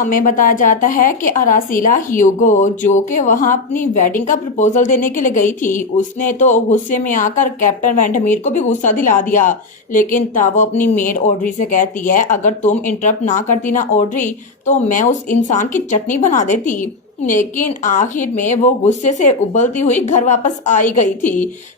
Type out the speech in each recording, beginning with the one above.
हमें बताया जाता है कि अरासीला ह्यूगो जो कि वहां अपनी वेडिंग का प्रपोजल देने के लिए गई थी, उसने तो गुस्से में आकर कैप्टन वेंटमीर को भी गुस्सा दिला दिया। लेकिन तब वो अपनी मेड ऑड्री से कहती है, अगर तुम इंटरप्ट ना करती ना ऑड्री, तो मैं उस इंसान की चटनी बना देती। लेकिन आखिर में वो गुस्से से उबलती हुई घर वापस आई गई थी।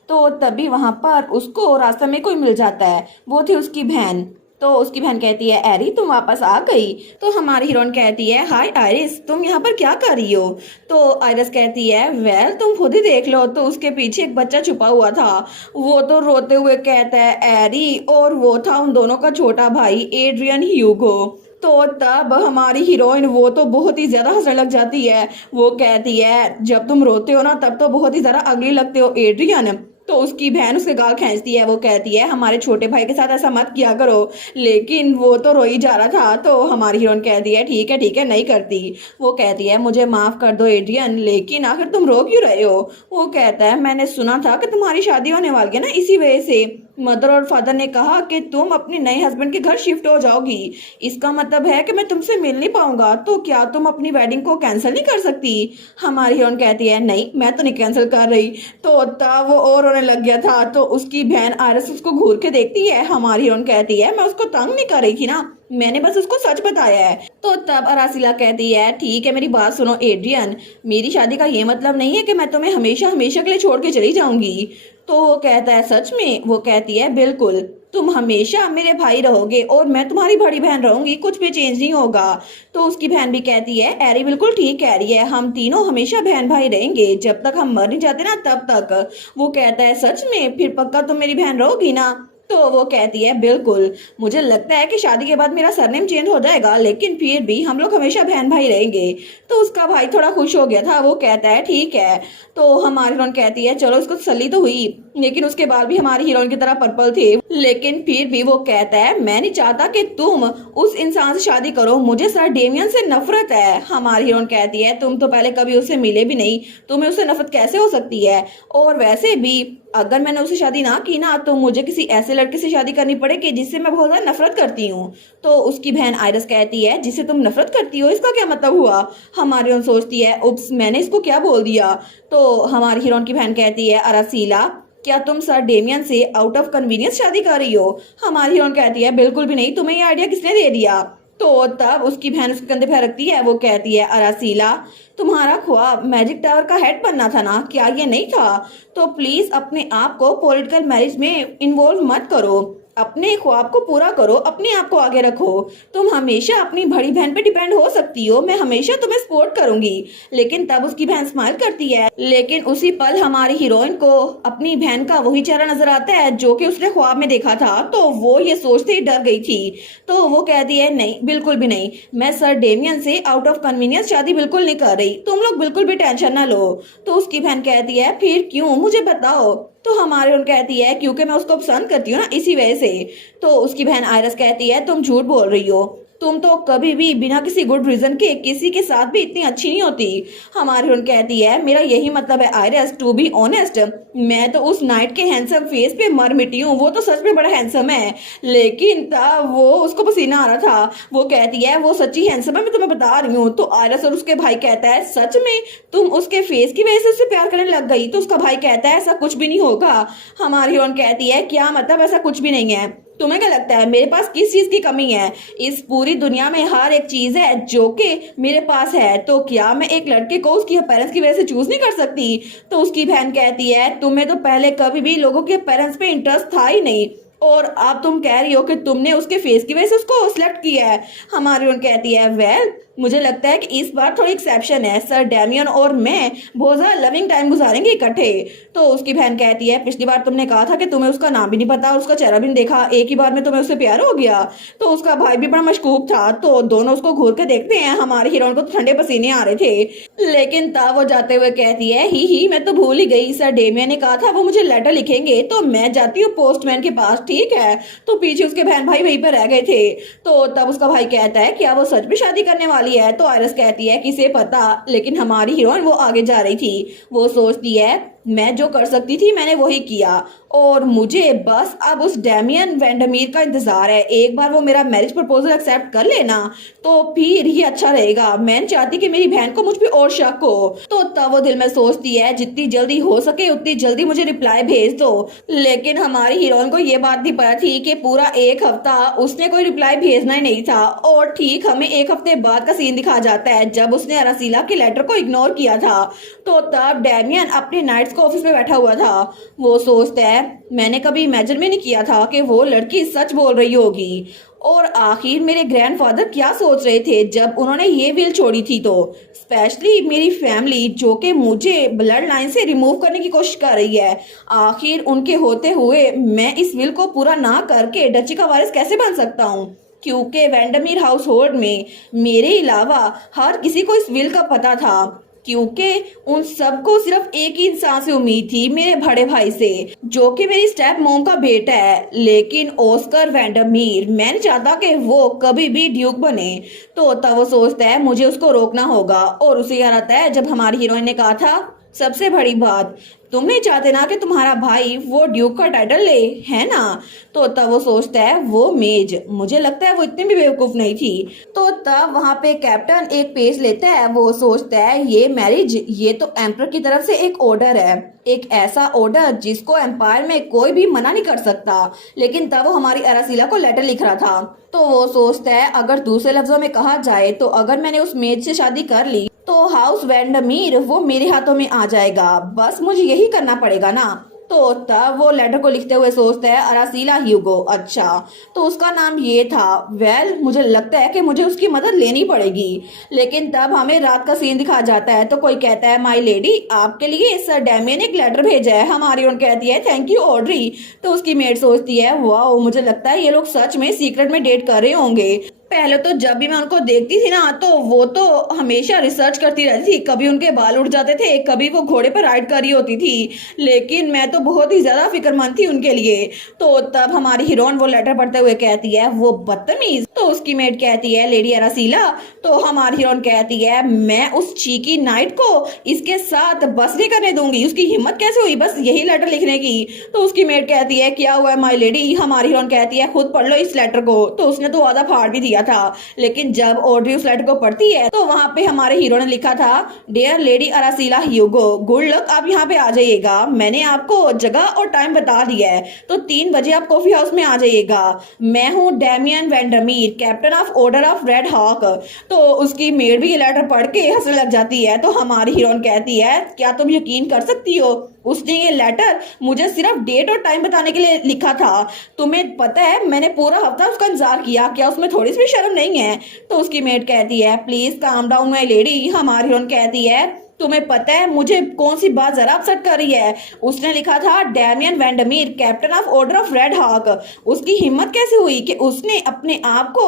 तो तभी वहां पर उसको रास्ते में कोई मिल जाता है, वो थी उसकी बहन। तो उसकी बहन कहती है, एरी तुम वापस आ गई। तो हमारी हीरोइन कहती है, हाय आयरिस, तुम यहाँ पर क्या कर रही हो। तो आयरिस कहती है, वेल तुम खुद ही देख लो। तो उसके पीछे एक बच्चा छुपा हुआ था। वो तो रोते हुए कहता है, एरी, और वो था उन दोनों का छोटा भाई एड्रियन ह्यूगो। तो तब हमारी हीरोइन वो तो बहुत ही ज्यादा हंसने लग जाती है। वो कहती है, जब तुम रोते हो ना तब तो बहुत ही ज्यादा अगली लगते हो एड्रियन। तो उसकी बहन उसके गाल खींचती है। वो कहती है, हमारे छोटे भाई के साथ ऐसा मत किया करो। लेकिन वो तो रो ही जा रहा था। तो हमारी हीरोइन कहती है, ठीक है नहीं करती। वो कहती है, मुझे माफ कर दो एड्रियन, लेकिन आखिर तुम रो क्यों रहे हो। वो कहता है, मैंने सुना था कि तुम्हारी शादी होने वाली है ना, इसी वजह से मदर और फादर ने कहा कि तुम अपने नए हस्बैंड के घर शिफ्ट हो जाओगी। इसका मतलब है कि मैं तुमसे मिल नहीं पाऊंगा। तो क्या तुम अपनी वेडिंग को कैंसिल नहीं कर सकती। हमारी हीरोइन कहती है, नहीं मैं तो नहीं कैंसिल कर रही। तो तब वो और रोने लग गया था। तो उसकी बहन आरस उसको घूर के देखती है। हमारी हीरोइन कहती है, मैं उसको तंग नहीं कर रही थी ना, मैंने बस उसको सच बताया है। तो तब अरासिला कहती है, ठीक है मेरी बात सुनो एड्रियन, मेरी शादी का ये मतलब नहीं है कि मैं तुम्हें हमेशा हमेशा के लिए छोड़ के चली जाऊंगी। तो वो कहता है, सच में। वो कहती है, बिल्कुल, तुम हमेशा मेरे भाई रहोगे और मैं तुम्हारी बड़ी बहन रहूंगी, कुछ भी चेंज नहीं होगा। तो उसकी बहन भी कहती है, एरी बिल्कुल ठीक कह रही है, हम तीनों हमेशा बहन भाई रहेंगे जब तक हम मर नहीं जाते ना तब तक। वो कहता है, सच में, फिर पक्का तुम मेरी बहन रहोगी ना। तो वो कहती है, बिल्कुल, मुझे लगता है कि शादी के बाद मेरा सरनेम चेंज हो जाएगा, लेकिन फिर भी हम लोग हमेशा बहन भाई रहेंगे। तो उसका भाई थोड़ा खुश हो गया था। वो कहता है, ठीक है। तो हमारी हीरोइन कहती है, चलो इसको तसल्ली तो हुई। लेकिन उसके बाद भी हमारी हीरोइन की तरह पर्पल थे। लेकिन फिर भी वो कहता है, मैं नहीं चाहता कि तुम उस इंसान से शादी करो, मुझे सर डेमियन से नफरत है। हमारी हीरोइन कहती है, तुम तो पहले कभी उससे मिले भी नहीं, तुम्हें उससे नफरत कैसे हो सकती है। और वैसे भी अगर मैंने उससे शादी ना की ना तो मुझे किसी ऐसे लड़के से शादी करनी पड़ेगी जिससे मैं बहुत ज्यादा नफरत करती हूँ। तो उसकी बहन आयरस कहती है, जिससे तुम नफरत करती हो इसका क्या मतलब हुआ। हमारी हीरोइन सोचती है, उप्स, मैंने इसको क्या बोल दिया। तो हमारी हीरोइन की बहन कहती है, अरासीला, क्या तुम सर डेमियन से आउट ऑफ कन्वीनियंस शादी कर रही हो। हमारी हीरोइन कहती है, बिल्कुल भी नहीं, तुम्हें ये आइडिया किसने दे दिया। तो तब उसकी बहन उसके कंधे पे रखती है। वो कहती है, अरासीला, तुम्हारा ख्वाब मैजिक टावर का हेड बनना था ना, क्या ये नहीं था। तो प्लीज अपने आप को पॉलिटिकल मैरिज में इन्वॉल्व मत करो, अपने ख्वाब को पूरा करो, अपने आप को आगे रखो। तुम हमेशा अपनी बड़ी बहन पे डिपेंड हो सकती हो, मैं हमेशा तुम्हें सपोर्ट करूंगी। लेकिन तब उसकी बहन स्माइल करती है। लेकिन उसी पल हमारी हीरोइन को अपनी बहन का वही चेहरा नजर आता है जो कि उसने ख्वाब में देखा था। तो वो ये सोचते ही डर गई थी। तो वो कहती है, नहीं, बिल्कुल भी नहीं, मैं सर डेमियन से आउट ऑफ कन्वीनियंस शादी बिल्कुल नहीं कर रही, तुम लोग बिल्कुल भी टेंशन ना लो। तो उसकी बहन कहती है, फिर क्यों, मुझे बताओ। तो हमारे उन कहती है, क्योंकि मैं उसको पसंद करती हूँ ना, इसी वजह से। तो उसकी बहन आयरस कहती है, तुम झूठ बोल रही हो, तुम तो कभी भी बिना किसी गुड रीजन के किसी के साथ भी इतनी अच्छी नहीं होती। हमारी उन कहती है, मेरा यही मतलब है आयरस, टू बी ऑनेस्ट, मैं तो उस नाइट के हैंडसम फेस पे मर मिटी हूँ, वो तो सच में बड़ा हैंडसम है। लेकिन तब वो उसको पसीना आ रहा था। वो कहती है, वो सच्ची हैंडसम है, मैं तुम्हें बता रही हूँ। तो आयरस और उसके भाई कहता है, सच में तुम उसके फेस की वजह से उससे प्यार करने लग गई। तो उसका भाई कहता है, ऐसा कुछ भी नहीं होगा। हमारी हीरोइन कहती है, क्या मतलब, ऐसा कुछ भी नहीं है। तुम्हें क्या लगता है मेरे पास किस चीज की कमी है। इस पूरी दुनिया में हर एक चीज है जो कि मेरे पास है। तो क्या मैं एक लड़के को उसकी पेरेंट्स की वजह से चूज नहीं कर सकती। तो उसकी बहन कहती है, तुम्हें तो पहले कभी भी लोगों के पेरेंट्स पे इंटरेस्ट था ही नहीं, और अब तुम कह रही हो कि तुमने उसके फेस की वजह से उसको सिलेक्ट किया है। हमारी उन कहती है, वेल, मुझे लगता है कि इस बार थोड़ी एक्सेप्शन है, सर डेमियन और मैं बहुत ज्यादा लविंग टाइम गुजारेंगे इकट्ठे। तो उसकी बहन कहती है, पिछली बार तुमने कहा था कि तुम्हें उसका नाम भी नहीं पता और उसका चेहरा भी नहीं देखा, एक ही बार में तुम्हें उससे प्यार हो गया। तो उसका भाई भी बड़ा मशकूक था। तो दोनों उसको घूर के देखते हैं। हमारी हीरोइन को तो ठंडे पसीने आ रहे थे। लेकिन तब वो जाते हुए कहती है, ही मैं तो भूल ही गई, सर डेमियन ने कहा था वो मुझे लेटर लिखेंगे, तो मैं जाती हूँ पोस्टमैन के पास, ठीक है। तो पीछे उसके बहन भाई वहीं पर रह गए थे। तो तब उसका भाई कहता है, क्या वो सच में शादी करने वाली है। तो आयरस कहती है, किसे पता। लेकिन हमारी हीरोइन वो आगे जा रही थी। वो सोचती है, मैं जो कर सकती थी मैंने वही किया और मुझे बस अब उस डेमियन वेंडमीर का इंतजार है। एक बार वो मेरा मैरिज प्रपोजल एक्सेप्ट कर लेना तो फिर ही अच्छा रहेगा। मैं नहीं चाहती कि मेरी बहन को मुझ पे और शक हो। तो तब वो दिल में सोचती है जितनी जल्दी हो सके उतनी जल्दी मुझे रिप्लाई भेज दो। लेकिन हमारी हीरोइन को ये बात नहीं पता थी कि पूरा एक हफ्ता उसने कोई रिप्लाई भेजना ही नहीं था। और ठीक हमें एक हफ्ते बाद का सीन दिखा जाता है जब उसने अरासीला के लेटर को इग्नोर किया था। तो तब डेमियन अपने नाइट्स को ऑफिस में बैठा हुआ था। वो सोचता है मैंने कभी इमेजिन भी नहीं किया था कि वो लड़की सच बोल रही होगी। और आखिर मेरे ग्रैंडफादर क्या सोच रहे थे जब उन्होंने ये विल छोड़ी थी। तो स्पेशली मेरी फैमिली जो कि मुझे ब्लड लाइन से रिमूव करने की कोशिश कर रही है। आखिर उनके होते हुए मैं इस विल को पूरा ना करके डची का वारिस कैसे बन सकता हूँ, क्योंकि वेंडमीर हाउस होल्ड में मेरे अलावा हर किसी को इस विल का पता था। क्योंकि उन सबको सिर्फ एक ही इंसान से उम्मीद थी, मेरे बड़े भाई से, जो कि मेरी स्टेप मॉम का बेटा है। लेकिन ऑस्कर वेंडमीर, मैं नहीं चाहता कि वो कभी भी ड्यूक बने। तो तब वो सोचता है मुझे उसको रोकना होगा। और उसे याद आता है जब हमारी हीरोइन ने कहा था सबसे बड़ी बात, तुम नहीं चाहते ना कि तुम्हारा भाई वो ड्यूक का टाइटल ले, है ना। तो तब वो सोचता है वो मेज, मुझे लगता है वो इतनी भी बेवकूफ नहीं थी। तो तब वहां पे कैप्टन एक पेज लेता है। वो सोचता है ये मैरिज, ये तो एम्पर की तरफ से एक ऑर्डर है, एक ऐसा ऑर्डर जिसको एम्पायर में कोई भी मना नहीं कर सकता। लेकिन तब वो हमारी अरासीला को लेटर लिख रहा था। तो वो सोचता है अगर दूसरे लफ्जों में कहा जाए तो अगर मैंने उस मेज से शादी कर ली तो हाउस वेंडमीर वो मेरे हाथों में आ जाएगा, बस मुझे यही करना पड़ेगा ना। तो तब वो लेटर को लिखते हुए सोचता है अरासीला ह्यूगो, अच्छा तो उसका नाम ये था। वेल मुझे लगता है कि मुझे उसकी मदद लेनी पड़ेगी। लेकिन तब हमें रात का सीन दिखा जाता है। तो कोई कहता है माय लेडी आपके लिए सर डेमियन ने एक लेटर भेजा है। हमारी उन कहती है थैंक यू ऑड्री। तो उसकी मेड सोचती है वाओ, मुझे लगता है ये लोग सच में सीक्रेट में डेट कर रहे होंगे। पहले तो जब भी मैं उनको देखती थी ना तो वो तो हमेशा रिसर्च करती रहती थी, कभी उनके बाल उड़ जाते थे, कभी वो घोड़े पर राइड कर रही होती थी। लेकिन मैं तो बहुत ही ज्यादा फिक्रमंद थी उनके लिए। तो तब हमारी हीरोइन वो लेटर पढ़ते हुए कहती है वो बदतमीज। तो उसकी मेट कहती है लेडी अरासीला। तो हमारी हीरोइन कहती है मैं उस चीकी नाइट को इसके साथ बस नहीं करने दूंगी, उसकी हिम्मत कैसे हुई बस यही लेटर लिखने की। तो उसकी मेट कहती है क्या हुआ है माय लेडी। हमारी हीरोइन कहती है खुद पढ़ लो इस लेटर को। तो उसने तो आधा फाड़ भी दिया था। लेकिन जब ऑड्री उस लेटर को पढ़ती है तो वहां पे हमारे हीरो ने लिखा था डियर लेडी अरासीला ह्यूगो, गुड लक, आप यहाँ पे आ जाइएगा, मैंने आपको जगह और टाइम बता दिया है। तो 3 बजे आप कॉफी हाउस में आ जाइएगा। मैं हूँ Damien Vendemeer, captain of order of Red Hawk. तो उसकी मेड भी ये लेटर पढ़ के हंसने लग जाती है। तो हमारी हीरोइन कहती है क्या तुम यकीन कर सकती हो उसने ये लेटर मुझे सिर्फ डेट और टाइम बताने के लिए लिखा था। तुम्हें पता है मैंने पूरा हफ्ता उसका इंतजार किया, क्या उसमें थोड़ी सी भी शर्म नहीं है। तो उसकी मेट कहती है please calm down my lady. हमारी हीरोइन कहती है तुम्हें पता है मुझे कौन सी बात जरा अपसेट कर रही है। उसने लिखा था Damien Vendemeer, captain of order of Red Hawk. उसकी हिम्मत कैसे हुई कि उसने अपने आप को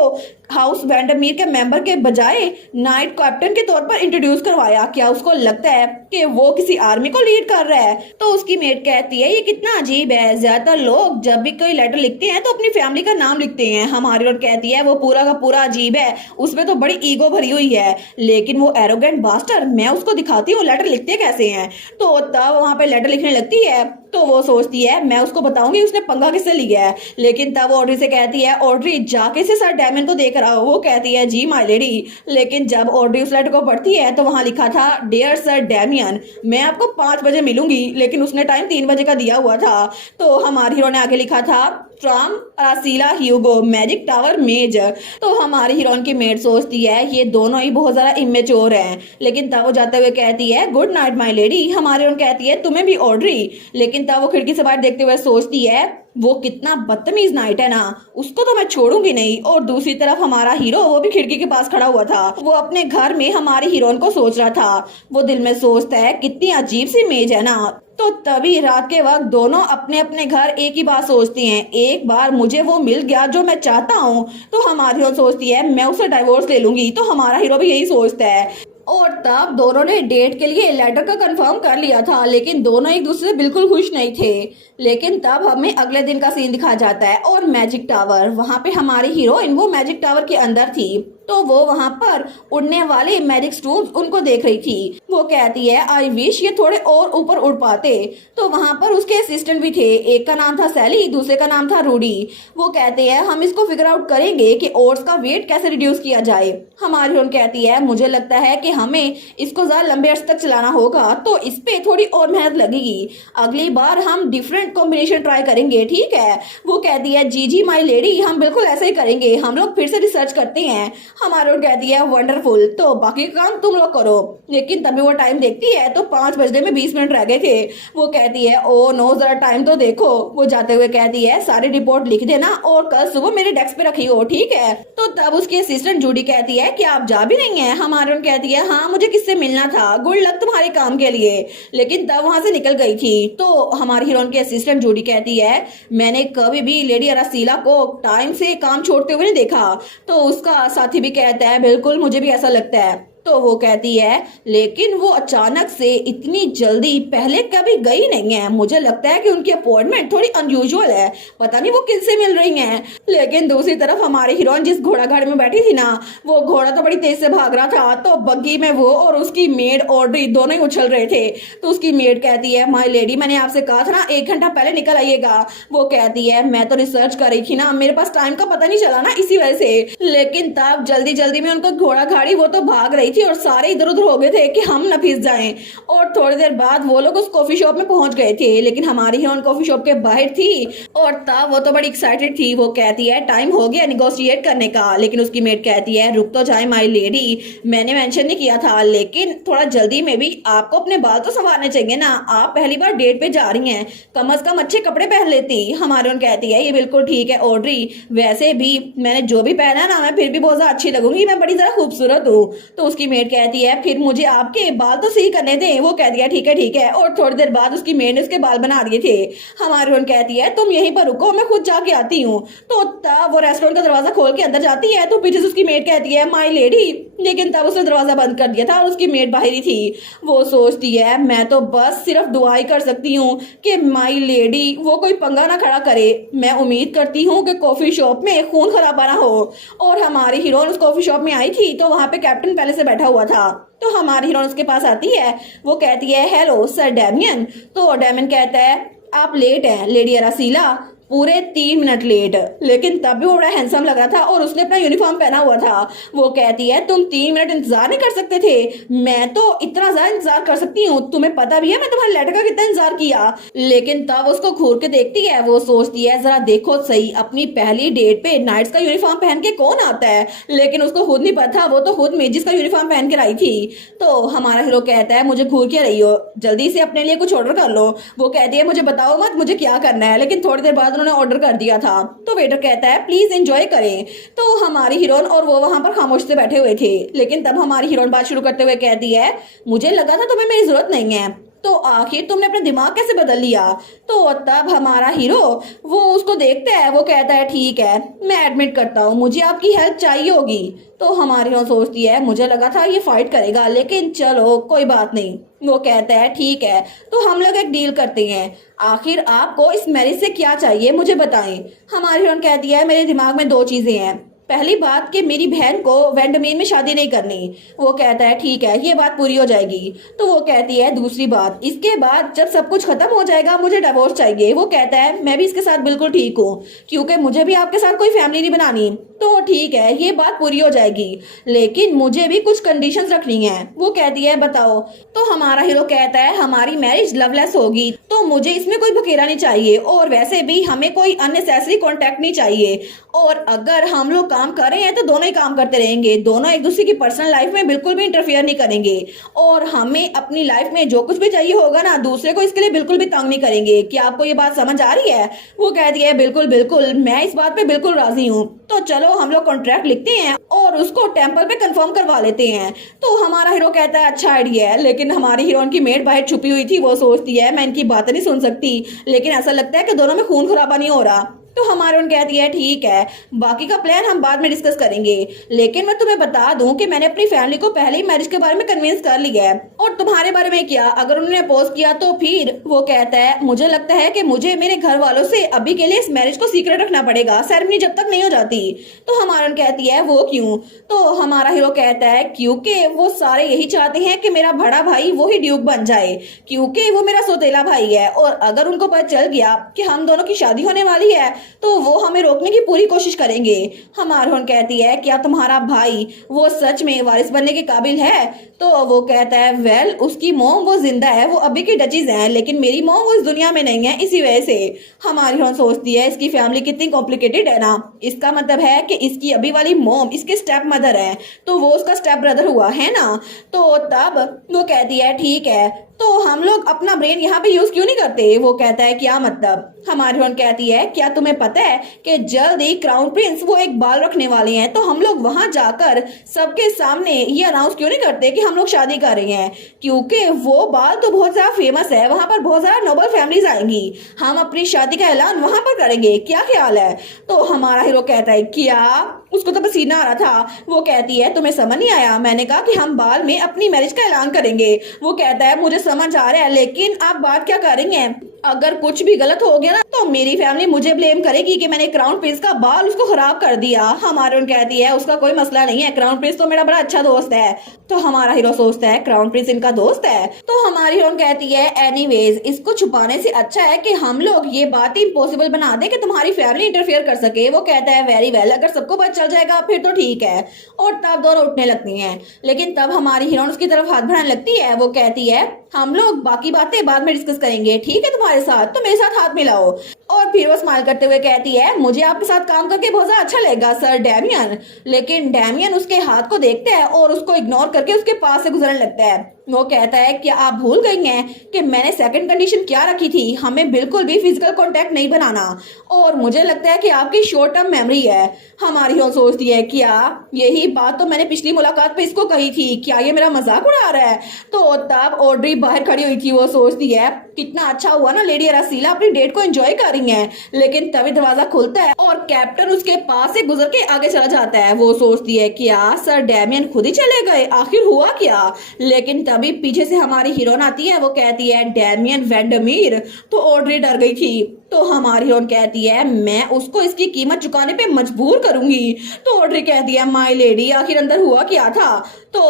हाउस वेंडमीर के मेंबर के बजाय नाइट कैप्टन के तौर पर इंट्रोड्यूस करवाया। क्या उसको लगता है कि वो किसी आर्मी को लीड कर रहा है। तो उसकी मेट कहती है ये कितना अजीब है, ज्यादातर लोग जब भी कोई लेटर लिखते हैं तो अपनी फैमिली का नाम लिखते हैं। हमारी और कहती है वो पूरा का पूरा अजीब है, उसमें तो बड़ी ईगो भरी हुई है। लेकिन वो एरोगेंट बास्टर, मैं उसको दिखाती हूँ लेटर लिखते कैसे हैं। तो तब वहां पे लेटर लिखने लगती है। तो वो सोचती है मैं उसको बताऊंगी उसने पंगा किससे लिया है। लेकिन तब ऑड्री से कहती है ऑड्री जाके से सर डेमियन को देख रहा हो। वो कहती है जी माय लेडी। लेकिन जब ऑड्री उस लेटर को पढ़ती है तो वहां लिखा था डियर सर डेमियन, मैं आपको 5 बजे मिलूंगी। लेकिन उसने टाइम 3 बजे का दिया हुआ था। तो हमारी हीरो ने आगे लिखा था फ्रॉम अरासीला ह्यूगो, मैजिक टावर मेज। तो हमारी हीरोइन की मेड सोचती है ये दोनों ही बहुत ज्यादा इमेच्योर हैं। लेकिन तब वो जाते हुए कहती है गुड नाइट माय लेडी। हमारी हीरोइन कहती है तुम्हें भी ऑड्री। लेकिन तब वो खिड़की से बाहर देखते हुए सोचती है वो कितना बदतमीज नाइट है ना, उसको तो मैं छोड़ूंगी नहीं। और दूसरी तरफ हमारा हीरो वो भी खिड़की के पास खड़ा हुआ था। वो अपने घर में हमारी हीरोइन को सोच रहा था। वो दिल में सोचता है कितनी अजीब सी मेज है ना। तो तभी रात के वक्त दोनों अपने अपने घर एक ही बात सोचती हैं, एक बार मुझे वो मिल गया जो मैं चाहता हूँ। तो हमारी हीरो सोचती है मैं उसे डाइवोर्स ले लूंगी। तो हमारा हीरो भी यही सोचता है। और तब दोनों ने डेट के लिए लेटर का कंफर्म कर लिया था। लेकिन दोनों एक दूसरे से बिल्कुल खुश नहीं थे। लेकिन तब हमें अगले दिन का सीन दिखाया जाता है और मैजिक टावर, वहां पे हमारी हीरोइन वो मैजिक टावर के अंदर थी, तो वो वहां पर उड़ने वाले मैजिक स्टूल्स उनको देख रही थी। वो कहती है आई विश ये थोड़े और ऊपर उड़ पाते। तो वहां पर उसके असिस्टेंट भी थे, एक का नाम था सैली, दूसरे का नाम था रूडी। वो कहते हैं हम इसको फिगर आउट करेंगे कि ओट्स का वेट कैसे रिड्यूस किया जाए। हमारी हीरोइन कहती है मुझे लगता है कि हमें इसको ज्यादा लंबे अर्से तक चलाना होगा, तो इस पे थोड़ी और मेहनत लगेगी, अगली बार हम डिफरेंट कॉम्बिनेशन ट्राई करेंगे, ठीक है। वो कहती है जी जी माई लेडी, हम बिल्कुल ऐसा ही करेंगे, हम लोग फिर से रिसर्च करते हैं। हमारे और कहती है वंडरफुल, तो बाकी का काम तुम लोग करो। लेकिन तभी वो टाइम देखती है तो 5 बजने में 20 मिनट रह गए थे। वो कहती है ओ नो जरा टाइम तो देखो। वो जाते हुए कहती है सारी रिपोर्ट लिख देना और कल सुबह मेरे डेस्क पे रखी हो, ठीक है। तो तब उसकी असिस्टेंट जूडी कहती है कि आप जा भी नहीं है। हमारे कहती है हाँ मुझे किससे मिलना था, गुड लक तुम्हारे काम के लिए, लेकिन तब वहां से निकल गई थी। तो हमारी हीरोइन की असिस्टेंट जूडी कहती है मैंने कभी भी लेडी अरासीला को टाइम से काम छोड़ते हुए नहीं देखा। तो उसका साथी भी कहता है बिल्कुल मुझे भी ऐसा लगता है। तो वो कहती है लेकिन वो अचानक से इतनी जल्दी पहले कभी गई नहीं है, मुझे लगता है कि उनकी अपॉइंटमेंट थोड़ी अनयूजुअल है, पता नहीं वो किनसे मिल रही हैं। लेकिन दूसरी तरफ हमारी हीरोइन जिस घोड़ा गाड़ी में बैठी थी ना, वो घोड़ा तो बड़ी तेज से भाग रहा था, तो बग्गी में वो और उसकी मेड ऑड्री दोनों ही उछल रहे थे। तो उसकी मेड कहती है माय लेडी मैंने आपसे कहा था ना 1 घंटा पहले निकल आइएगा। वो कहती है मैं तो रिसर्च कर रही थी ना, मेरे पास टाइम का पता नहीं चला ना इसी वजह से। लेकिन तब जल्दी जल्दी में उनका घोड़ा गाड़ी वो तो भाग रही थी और सारे इधर उधर हो गए थे कि हम न फिस जाएं। और थोड़ी देर बाद वो लोग उस कॉफी शॉप में पहुंच गए थे, लेकिन हमारी हीरोइन कॉफी शॉप के बाहर थी और तब वो तो बड़ी एक्साइटेड थी। वो कहती है टाइम हो गया निगोशिएट करने का, लेकिन उसकी मेट कहती है रुक तो जाए माय लेडी, मैंने मेंशन नहीं किया था, लेकिन थोड़ा जल्दी में भी आपको अपने बाल तो संवारने चाहिए ना, आप पहली बार डेट पे जा रही हैं, कम से कम अच्छे कपड़े पहन लेती। हमारी हीरोइन कहती है ये बिल्कुल ठीक है ऑड्री, वैसे भी मैंने जो भी पहना ना मैं फिर भी बहुत ज्यादा अच्छी लगूंगी, मैं बड़ी ज्यादा खूबसूरत हूँ। तो उसकी मेट कहती है फिर मुझे आपके बाल तो सही करने दें। वो कहती है ठीक है। और थोड़ी देर बाद उसकी मेट ने उसके बाल बना दिए थे। हमारी हीरोइन कहती है तुम यहीं पर रुको मैं खुद जाके आती हूँ। तो तब वो रेस्टोरेंट का दरवाजा खोल के अंदर जाती है तो पीछे से उसकी मेट कहती है माय लेडी, लेकिन तब उसने दरवाजा बंद कर दिया था और उसकी मेट बाहर ही थी। वो सोचती है मैं तो बस सिर्फ दुआ ही कर सकती हूँ कि माय लेडी वो कोई पंगा ना खड़ा करे, मैं उम्मीद करती हूँ कि कॉफी शॉप में खून खराबा ना हो। और हमारी हीरोइन उस कॉफी शॉप में आई थी तो वहां पे कैप्टन पहले से बैठा हुआ था। तो हमारी हीरोइन उसके पास आती है, वो कहती है हेलो सर डैमियन। तो डैमियन कहता है आप लेट हैं लेडी अरासीला, पूरे 3 मिनट लेट, लेकिन तब भी वो बड़ा हैंडसम लग रहा था और उसने अपना यूनिफॉर्म पहना हुआ था। वो कहती है तुम 3 मिनट इंतजार नहीं कर सकते थे, मैं तो इतना ज्यादा इंतजार कर सकती हूँ, तुम्हें पता भी है मैं तुम्हारे लेटर का कितना इंतजार किया। लेकिन तब उसको घूर के देखती है, वो सोचती है जरा देखो सही अपनी पहली डेट पे नाइट्स का यूनिफॉर्म पहन के कौन आता है, लेकिन उसको खुद नहीं पता वो तो खुद मेजिस का यूनिफॉर्म पहन के आई थी। तो हमारा हीरो कहता है मुझे घूर के रही हो, जल्दी से अपने लिए कुछ ऑर्डर कर लो। वो कहती है मुझे बताओ मत मुझे क्या करना है, लेकिन थोड़ी देर बाद उन्होंने ऑर्डर कर दिया था। तो वेटर कहता है प्लीज एंजॉय करें। तो हमारी हीरोइन और वो वहां पर खामोश से बैठे हुए थे, लेकिन तब हमारी हीरोइन बात शुरू करते हुए कहती है मुझे लगा था तुम्हें मेरी जरूरत नहीं है, तो आखिर तुमने अपना दिमाग कैसे बदल लिया। तो तब हमारा हीरो वो उसको देखता है, वो कहता है ठीक है मैं एडमिट करता हूँ मुझे आपकी हेल्प चाहिए होगी। तो हमारी हीरो सोचती है मुझे लगा था ये फाइट करेगा, लेकिन चलो कोई बात नहीं। वो कहता है ठीक है तो हम लोग एक डील करते हैं, आखिर आपको इस मैरिज से क्या चाहिए मुझे बताएं। हमारी हीरोइन कहती है मेरे दिमाग में 2 चीजें हैं, पहली बात कि मेरी बहन को वेंडमीर में शादी नहीं करनी। वो कहता है ठीक है ये बात पूरी हो जाएगी। तो वो कहती है दूसरी बात इसके बाद जब सब कुछ खत्म हो जाएगा मुझे डिवोर्स चाहिए। वो कहता है मैं भी इसके साथ बिल्कुल ठीक हूँ क्योंकि मुझे भी आपके साथ कोई फैमिली नहीं बनानी। तो ठीक है ये बात पूरी हो जाएगी, लेकिन मुझे भी कुछ कंडीशंस रखनी है। वो कहती है बताओ। तो हमारा हीरो कहता है हमारी मैरिज लवलेस होगी तो मुझे इसमें कोई बखेरा नहीं चाहिए और वैसे भी हमें कोई अननेसेसरी कॉन्टेक्ट नहीं चाहिए, और अगर हम लोग काम कर रहे हैं तो दोनों ही काम करते रहेंगे, दोनों एक दूसरे की पर्सनल लाइफ में बिल्कुल भी इंटरफेयर नहीं करेंगे, और हमें अपनी लाइफ में जो कुछ भी चाहिए होगा ना दूसरे को इसके लिए बिल्कुल भी तंग नहीं करेंगे। क्या आपको ये बात समझ आ रही है। वो कहती है बिल्कुल बिल्कुल मैं इस बात पे बिल्कुल राजी हूँ। तो चलो हम लोग कॉन्ट्रैक्ट लिखते हैं और उसको टेम्पल पे कंफर्म करवा लेते हैं। तो हमारा हीरो कहता है अच्छा आइडिया है, लेकिन हमारी हीरोइन की मेड बाहर छुपी हुई थी। वो सोचती है मैं इनकी बात नहीं सुन सकती, लेकिन ऐसा लगता है कि दोनों में खून खराबा नहीं हो रहा। तो हमारे कहती है ठीक है, बाकी का प्लान हम बाद में डिस्कस करेंगे, लेकिन मैं तुम्हें बता दूं कि मैंने अपनी फैमिली को पहले ही मैरिज के बारे में कन्विंस कर लिया है। और तुम्हारे बारे में क्या, अगर उन्होंने अपोज किया तो फिर? वो कहता है मुझे लगता है कि मुझे मेरे घर वालों से अभी के लिए इस मैरिज को सीक्रेट रखना पड़ेगा, सेरेमनी जब तक नहीं हो जाती। तो हमारा कहती है वो क्यों? तो हमारा हीरो कहता है क्योंकि वो सारे यही चाहते हैं कि मेरा बड़ा भाई वो ही ड्यूक बन जाए, क्योंकि वो मेरा सौतेला भाई है, और अगर उनको पता चल गया कि हम दोनों की शादी होने वाली है तो वो हमें रोकने की पूरी कोशिश करेंगे। हमारा कहती है क्या तुम्हारा भाई वो सच में वारिस बनने के काबिल है? तो वो कहता है वेल, उसकी मोम वो जिंदा है, वो अभी की डचीज है, लेकिन मेरी मोम वो इस दुनिया में नहीं है, इसी वजह से। हमारी हीरोइन सोचती है इसकी फैमिली कितनी कॉम्प्लिकेटेड है ना, इसका मतलब है कि इसकी अभी वाली मोम इसके स्टेप मदर है, तो वो उसका स्टेप ब्रदर हुआ है ना। तो तब वो कहती है ठीक है, तो हम लोग अपना ब्रेन यहाँ पे यूज क्यों नहीं करते? वो कहता है क्या मतलब? हमारी हीरोइन कहती है क्या तुम्हें पता है कि जल्द ही क्राउन प्रिंस वो एक बाल रखने वाले हैं, तो हम लोग वहां जाकर सबके सामने ये अनाउंस क्यों नहीं करते कि हम लोग शादी कर रहे हैं, क्योंकि वो बाल तो बहुत ज्यादा फेमस है, वहां पर बहुत ज्यादा नोबल फैमिलीज आएंगी, हम अपनी शादी का ऐलान वहां पर करेंगे, क्या ख्याल है? तो हमारा हीरो कहता है क्या? उसको तो पसीना आ रहा था। वो कहती है तुम्हें समझ नहीं आया, मैंने कहा कि हम बाल में अपनी मैरिज का ऐलान करेंगे। वो कहता है मुझे समझ आ रहा है, लेकिन आप बात क्या करेंगे? अगर कुछ भी गलत हो गया ना तो मेरी फैमिली मुझे ब्लेम करेगी कि मैंने क्राउन प्रिंस का बाल उसको खराब कर दिया। हमारे कहती है उसका कोई मसला नहीं है, क्राउन प्रिंस तो मेरा बड़ा अच्छा दोस्त है। तो हमारा हीरो सोचता है क्राउन प्रिंस इनका दोस्त है। तो हमारी हीरोइन कहती है एनीवेज, इसको छुपाने से अच्छा है कि हम लोग ये बात इम्पॉसिबल बना दें कि तुम्हारी फैमिली इंटरफेयर कर सके। वो कहता है वेरी वेल, अगर सबको पता चल जाएगा फिर तो ठीक है। और तब दोनों उठने लगती हैं, लेकिन तब हमारी हीरोइन उसकी तरफ हाथ बढ़ाने लगती है। वो कहती है हम लोग बाकी बातें बाद में डिस्कस करेंगे, ठीक है तुम्हारे साथ, तो मेरे साथ हाथ मिलाओ। और फिर वो स्माइल करते हुए कहती है मुझे आपके साथ काम करके बहुत ज्यादा अच्छा लगेगा सर डैमियन। लेकिन डैमियन उसके हाथ को देखता है और उसको इग्नोर करके उसके पास से गुजरने लगता है। वो कहता है कि आप भूल गई हैं कि मैंने सेकंड कंडीशन क्या रखी थी, हमें बिल्कुल भी फिजिकल कांटेक्ट नहीं बनाना, और मुझे लगता है कि आपकी शॉर्ट टर्म मेमोरी है। हमारी हीरो सोचती है क्या यही बात तो मैंने पिछली मुलाकात पे इसको कही थी, क्या ये मेरा मजाक उड़ा रहा है? तो तब ऑड्री बाहर खड़ी हुई थी। वो सोचती है कितना अच्छा हुआ ना लेडी अरासीला अपनी डेट को एंजॉय कर रही है, लेकिन तभी दरवाजा खुलता है और कैप्टन उसके पास से गुजर के आगे चला जाता है। वो सोचती है क्या सर डैमियन खुद ही चले गए, आखिर हुआ क्या? लेकिन तभी पीछे से हमारी हीरोइन आती है। वो कहती है डैमियन वेंडमीर। तो ऑड्री डर गई थी। तो हमारी हीरोइन कहती है मैं उसको इसकी कीमत चुकाने पे मजबूर करूंगी। तो ऑड्री कहती है माय लेडी आखिर अंदर हुआ क्या था? तो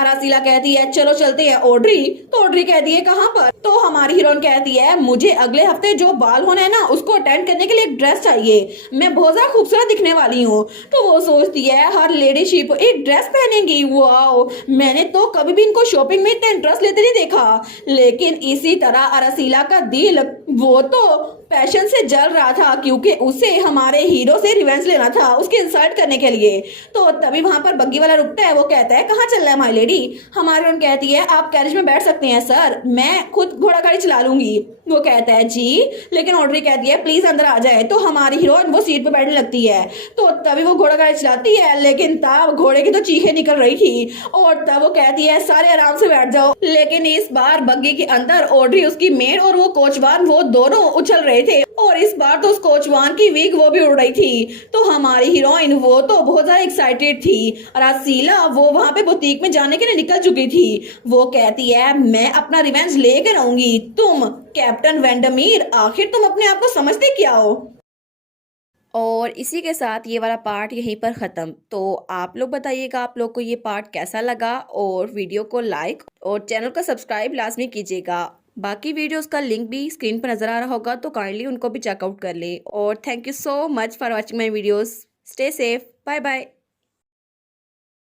अरासीला कहती है चलो चलते हैं ऑड्री। तो ऑड्री कहती है कहाँ पर? तो हमारी हीरोइन कहती है मुझे अगले हफ्ते जो बाल होना है ना उसको अटेंड करने के लिए एक ड्रेस चाहिए, मैं बहुत ज्यादा खूबसूरत दिखने वाली हूँ। तो वो सोचती है हर लेडीशिप एक ड्रेस पहनेंगी, वाओ, मैंने तो कभी भी इनको शॉपिंग में इतना इंटरेस्ट लेते नहीं देखा। लेकिन इसी तरह अरासीला का दिल वो तो पैशन से जल रहा था, क्योंकि उसे हमारे हीरो से रिवेंज लेना था उसके इंसल्ट करने के लिए। तो तभी वहां पर बग्गी वाला रुकता है। वो कहता है कहाँ चल रहा है माय लेडी? हमारी उन कहती है आप कैरेज में बैठ सकते हैं सर, मैं खुद घोड़ा गाड़ी चला लूंगी। वो कहता है जी, लेकिन ऑड्री कहती है प्लीज अंदर आ जाए। तो हमारी हीरोइन वो सीट पे बैठने लगती है। तो तभी वो घोड़ा गाड़ी चलाती है, लेकिन तब घोड़े की तो चीखें निकल रही थी। और तब वो कहती है सारे आराम से बैठ जाओ। लेकिन इस बार बग्गी के अंदर ऑड्री, उसकी मेड और वो कोचवान वो दोनों उछल रहे थे, और इस बार तो उस कोचवान की वीग वो भी उड़ रही थी। तो हमारी हीरोइन वो तो बहुत ज्यादा एक्साइटेड थी। रासीला वो वहां पे बुटीक में जाने के लिए निकल चुकी थी। वो कहती है मैं अपना रिवेंज लेकर आऊंगी। तुम कैप्टन वेंडमीर आखिर तुम अपने आप को समझते क्या हो? और इसी के साथ ये वाला पार्ट यहीं पर ख़त्म। तो आप लोग बताइएगा आप लोग को ये पार्ट कैसा लगा, और वीडियो को लाइक और चैनल को सब्सक्राइब लाजमी कीजिएगा। बाकी वीडियोस का लिंक भी स्क्रीन पर नज़र आ रहा होगा, तो काइंडली उनको भी चेकआउट कर ले। और thank you so much for watching my videos. Stay safe, bye bye.